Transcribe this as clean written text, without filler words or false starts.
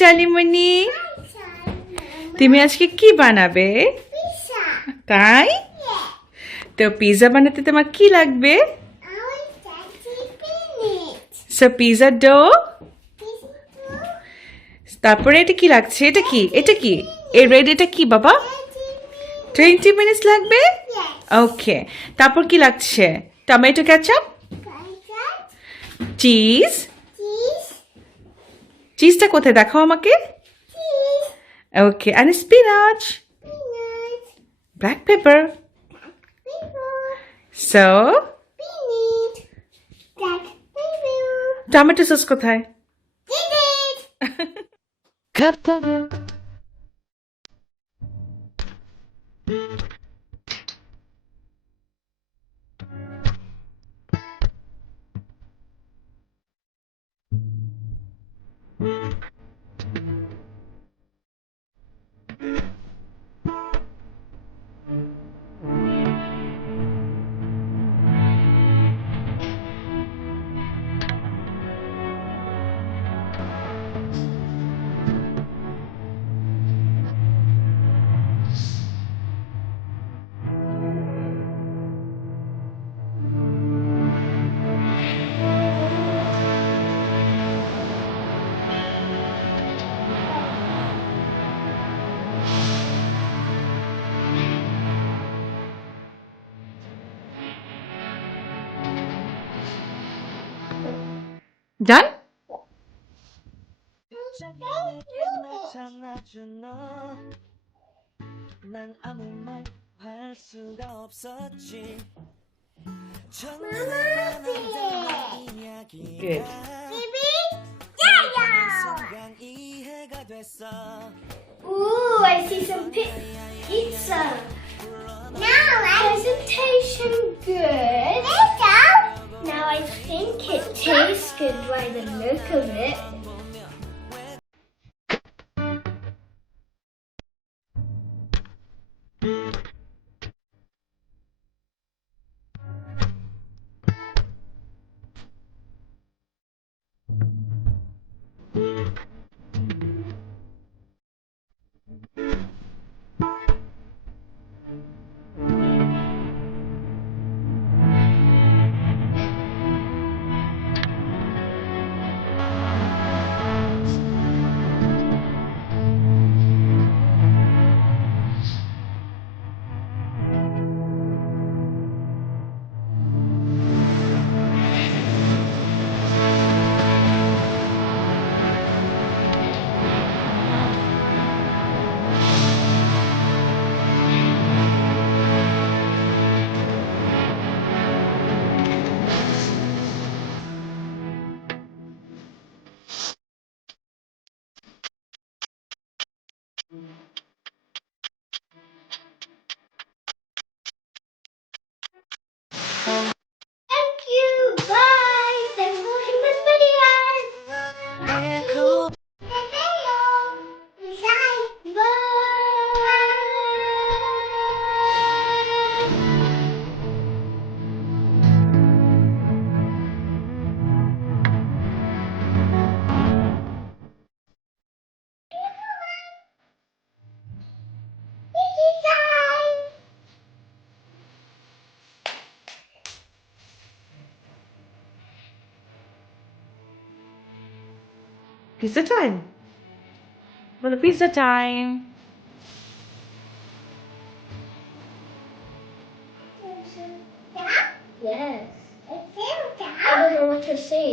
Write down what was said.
শালিমণি, তুমি আজকে কি বানাবে? তাই তো পিৎজা বানাতে তোমার কি লাগবে? সো পিৎজা ডো, তারপরে এটা কি লাগছে? এটা কি এর রেড, এটা কি বাবা? 20 মিনিটস লাগবে। ওকে, তারপর কি লাগছে? Tomato ketchup, cheese. চিজটা কোথায় দেখাও আমাকে। Okay, and spinach, black pepper. So tomato sauce কোথায়? Done? Good. Ooh, I see some pizza. Now presentation good. Now I think it tastes good by the look of it. Thank you. Bye. Thanks for watching this video. Hello. Pizza time. Well, pizza time. Yes. I don't know what to say.